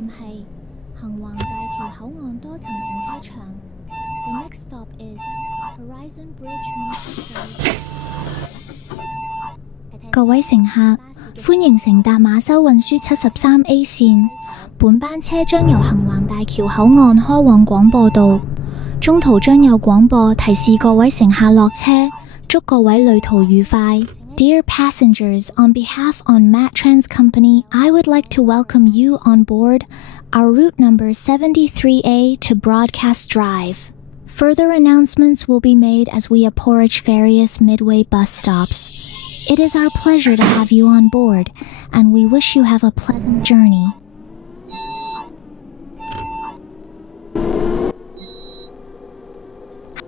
站係行橫大橋口岸多層停車場。The next stop is Horizon Bridge Multi-Story。各位乘客，歡迎乘搭馬修運輸73A 線。本班車將由行橫大橋口岸開往廣播道，中途將有廣播提示各位乘客落車，祝各位旅途愉快。Dear passengers, on behalf on Matt Trans Company, I would like to welcome you on board our route number 73A to Broadcast Drive. Further announcements will be made as we approach various Midway bus stops. It is our pleasure to have you on board, and we wish you have a pleasant journey.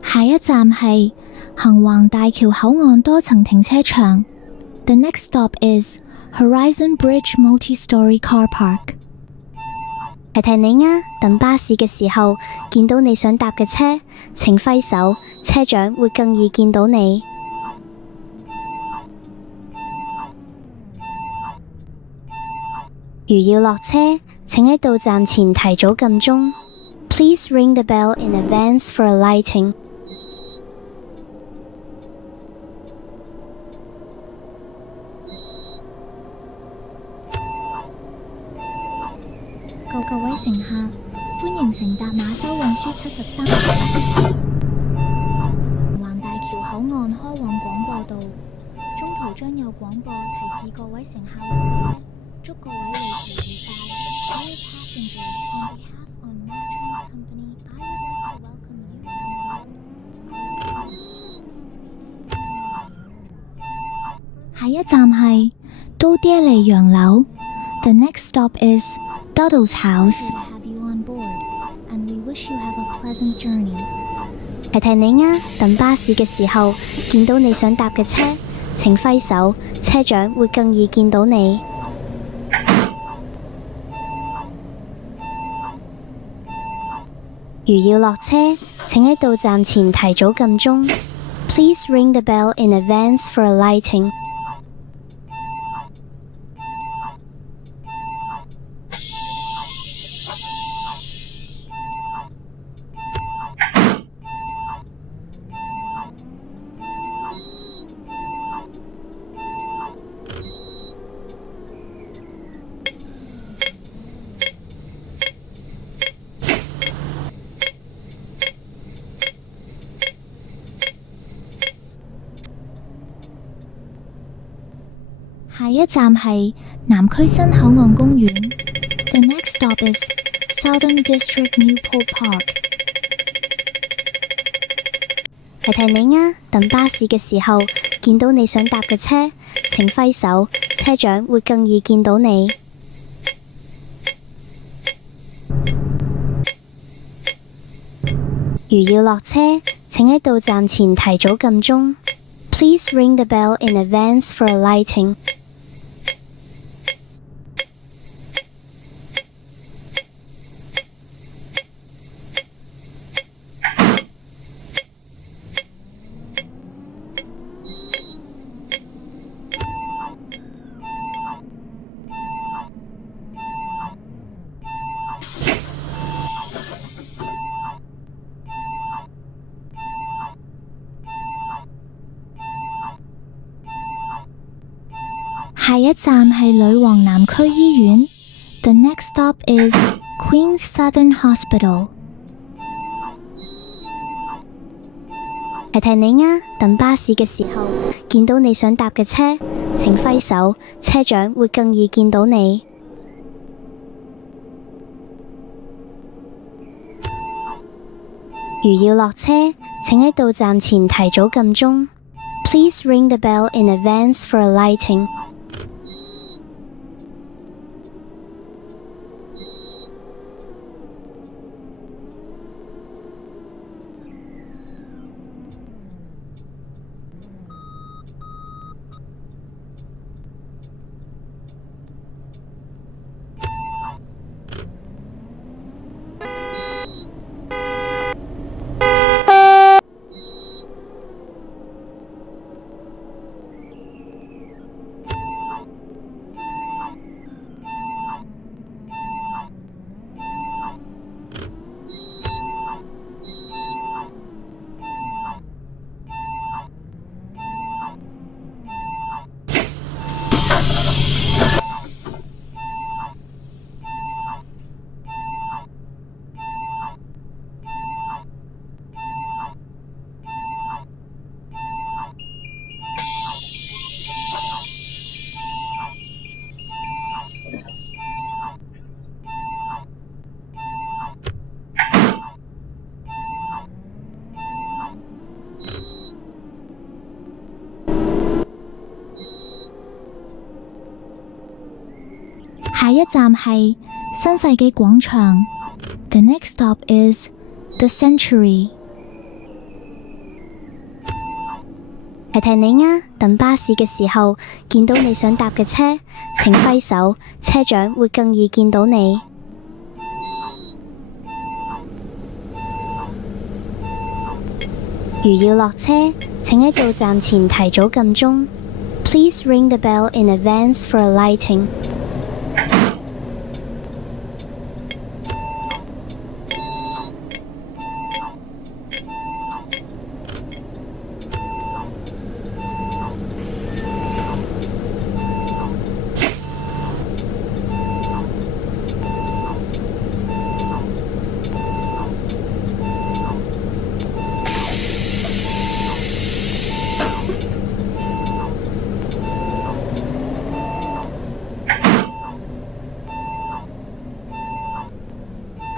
下一站係行橫大橋口岸多層停車場。The next stop is Horizon Bridge Multi-Story Car Park。提提你啊，等巴士嘅時候見到你想搭嘅車，請揮手，車長會更易見到你。如要落車，請喺到站前提早撳鐘。Please ring the bell in advance for alighting。各位乘客，歡迎乘搭馬修運輸73橫大橋口岸開往廣播道，中途將有廣播提示各位乘客落車，祝各位旅途愉快。Dear passengers, on behalf on Matt Trans Company, I would like to welcome you on board. 下一站係都爹利洋樓。The next stop is Duddle's House。提提你啊，等巴士嘅時候見到你想搭嘅車，請揮手，車長會更易見到你。如要落車，請喺到站前提早撳鐘。Please ring the bell in advance for alighting。下一站係南區新口岸公園。The next stop is Southern District Newport Park。提提你啊，等巴士嘅時候見到你想搭嘅車，請揮手，車長會更易見到你。如要落車，請喺到站前提早撳鐘。Please ring the bell in advance for alighting。下一站係女王南區醫院。The next stop is Queen's Southern Hospital。提提你啊，等巴士嘅時候見到你想搭嘅車，請揮手，車長會更易見到你。如要落車，請喺到站前提早撳鐘。Please ring the bell in advance for alighting。下一站係新世紀廣場。The next stop is the Century。提提你啊，等巴士嘅時候見到你想搭嘅車，請揮手，車長會更易見到你。如要落車，請喺到站前提早撳鐘。Please ring the bell in advance for alighting。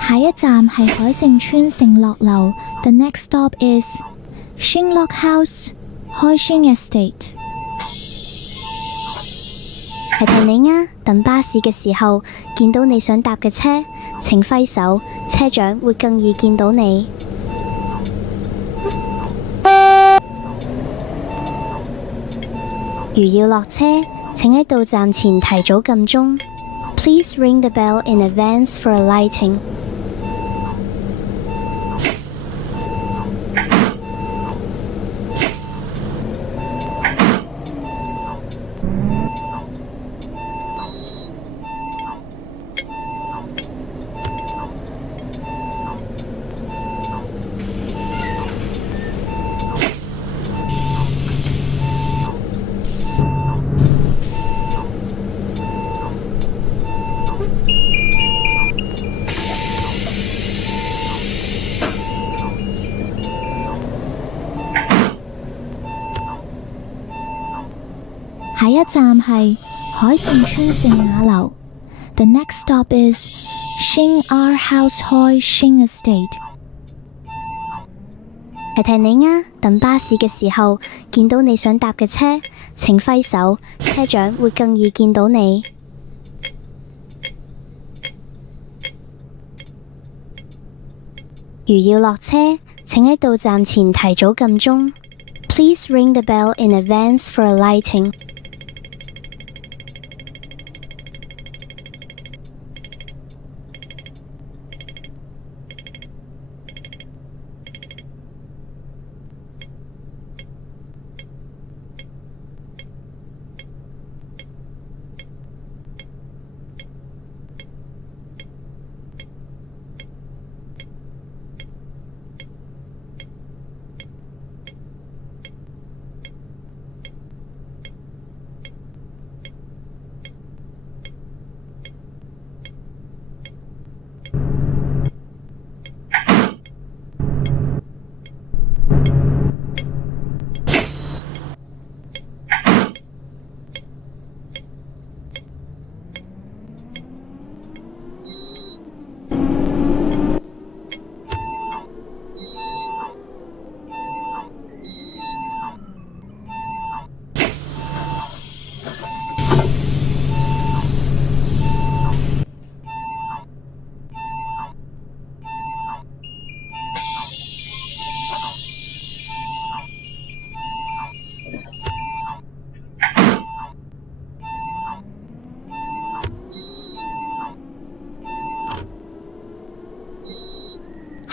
下一站係海盛村盛樂樓。The next stop is Shinlock House, Haishing Estate。提提你啊，等巴士嘅時候見到你想搭嘅車，請揮手，車長會更易見到你。如要落車，請喺到站前提早撳鐘。Please ring the bell in advance for alighting。下一站係海盛村盛雅樓。The next stop is Shing R House Hoi Shing Estate。提提你啊，等巴士嘅時候見到你想搭嘅車，請揮手，車長會更易見到你。如要落車，請喺到站前提早撳鐘。Please ring the bell in advance for alighting。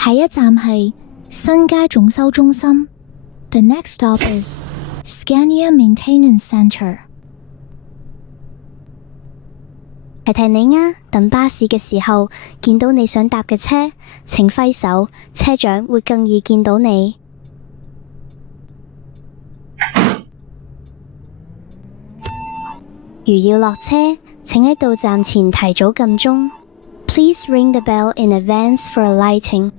下一站係新街總修中心。The next stop is Scania Maintenance Centre。提提你啊，等巴士嘅時候見到你想搭嘅車，請揮手，車長會更易見到你。如要落車，請喺到站前提早撳鐘。Please ring the bell in advance for alighting。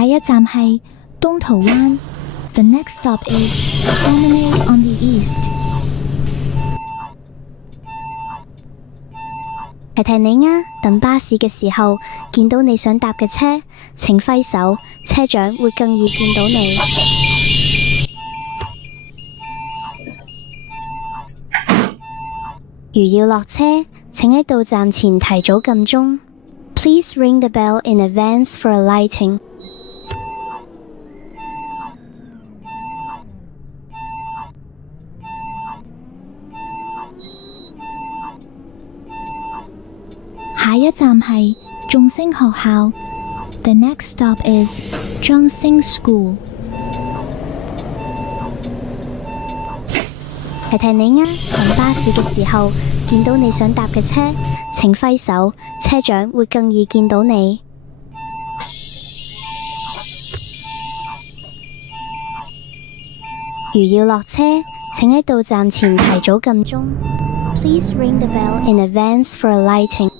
下一站係東桃灣。The next stop is Promenade on the East。提提你啊，等巴士嘅時候見到你想搭嘅車，請揮手，車長會更易見到你。如要落車，請喺到站前提早撳鐘。Please ring the bell in advance for alighting。下一站係眾星學校。The next stop is 眾星 School。提提你啊，等巴士嘅時候見到你想搭嘅車，請揮手，車長會更易見到你。如要落車，請喺到站前提早撳鐘。Please ring the bell in advance for alighting。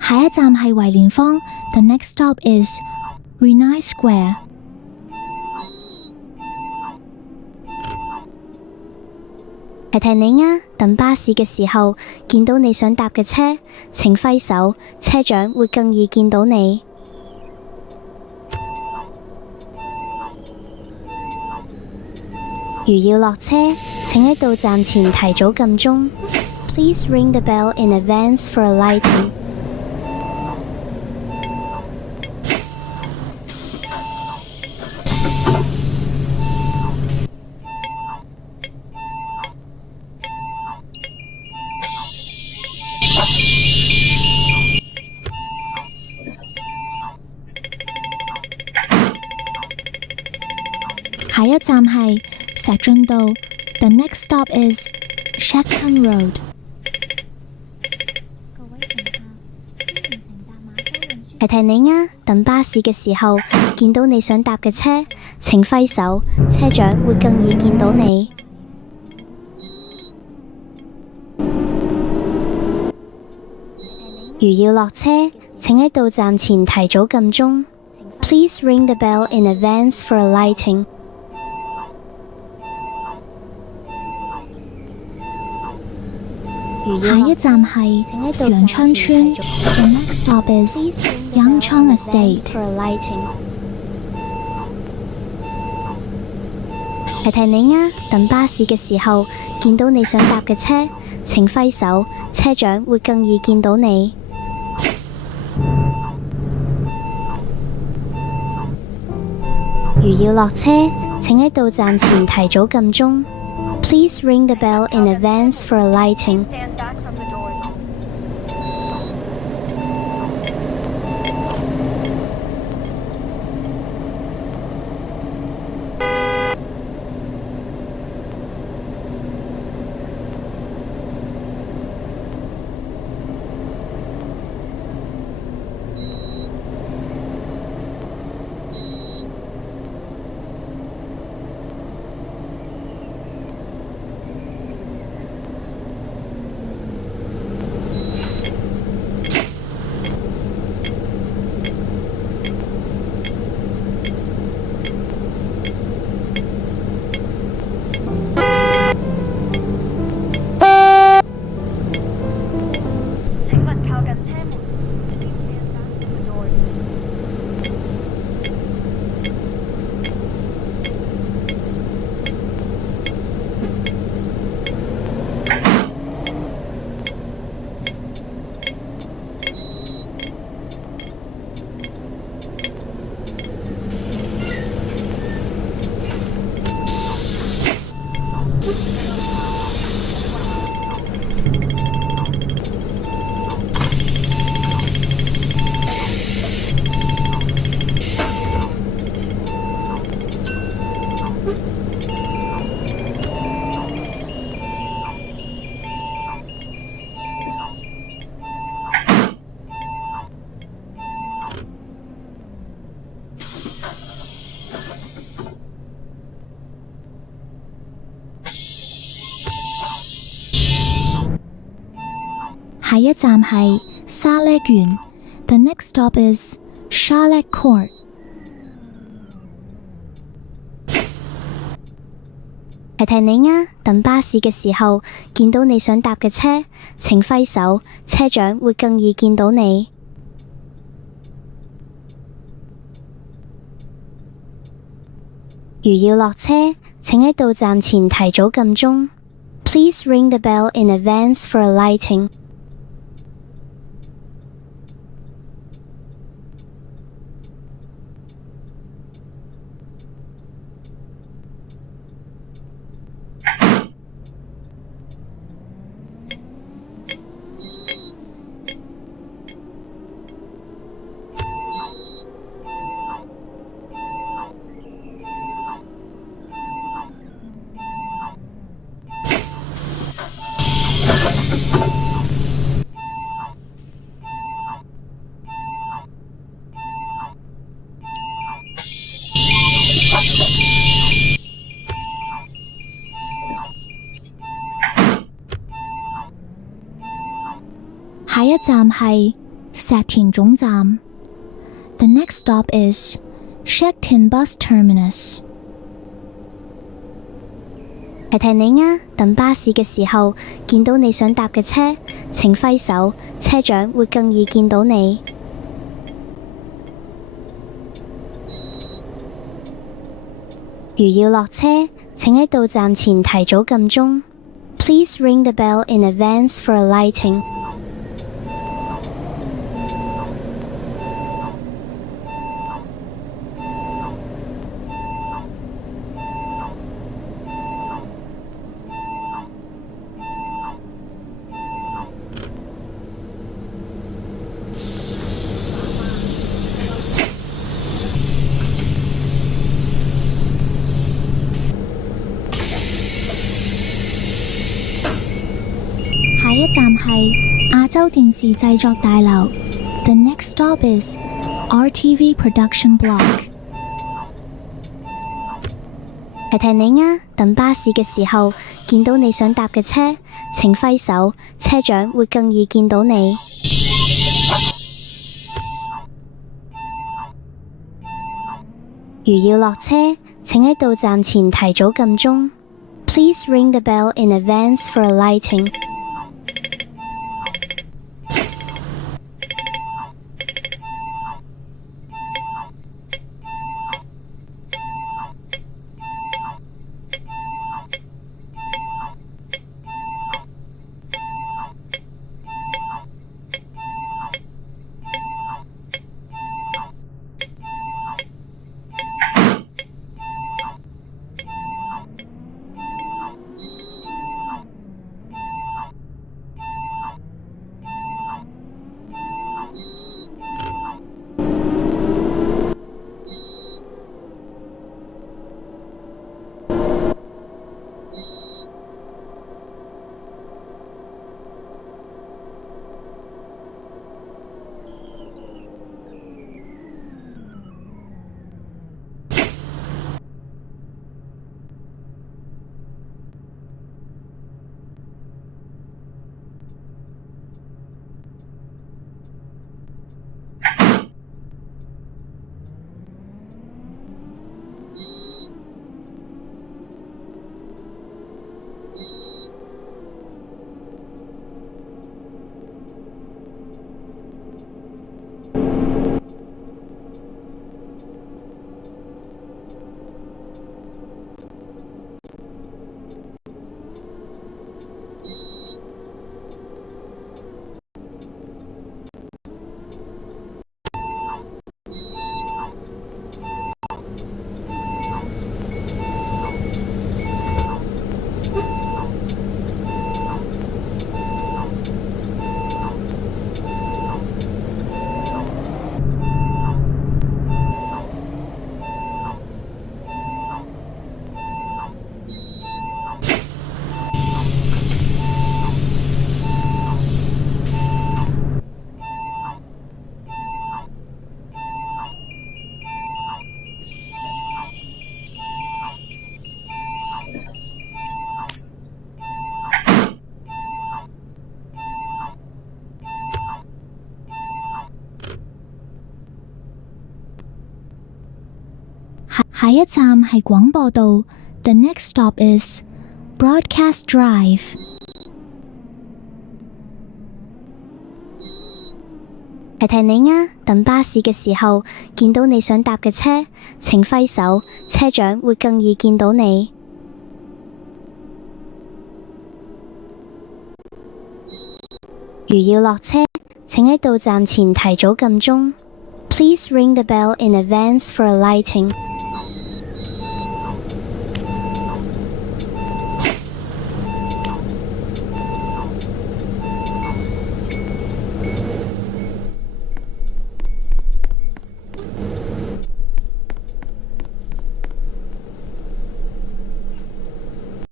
下一站係維蓮坊。The next stop is Renai Square。提提你啊，等巴士嘅時候見到你想搭嘅車，請揮手，車長會更易見到你。如要落車，請喺到站前提早撳鐘。Please ring the bell in advance for alighting。下一站係石進道。The next stop is Shacton Road。提提你啊，等巴士嘅時候見到你想搭嘅車，請揮手，車長會更易見到你。如要落車，請喺到站前提早撳鐘。Please ring the bell in advance for alighting。下一站係楊昌村。The next stop is Yangchang Estate。提提你啊，等巴士嘅時候見到你想搭嘅車，請揮手，車長會更易見到你。如要落車，請喺到站前提早撳鐘。Please ring the bell in advance for alighting。下一站係沙礫園。The next stop is Charlotte Court。提提你啊，等巴士嘅時候見到你想搭嘅車，請揮手，車長會更易見到你。如要落車，請喺到站前提早撳鐘。Please ring the bell in advance for alighting. 下一站係石田總站。The next stop is Shektin Bus Terminus。提提你啊，等巴士嘅時候見到你想搭嘅車，請揮手，車長會更易見到你。如要落車，請喺到站前提早撳鐘。Please ring the bell in advance for alighting. 下一站係亞洲電視製作大樓。The next stop is RTV Production Block。提提你啊，等巴士嘅時候見到你想搭嘅車，請揮手，車長會更易見到你。如要落車，請喺到站前提早撳鐘。Please ring the bell in advance for alighting. 下一站係廣播道。The next stop is Broadcast Drive。提提你啊，等巴士嘅時候見到你想搭嘅車，請揮手，車長會更易見到你。如要落車，請喺到站前提早撳鐘。Please ring the bell in advance for alighting.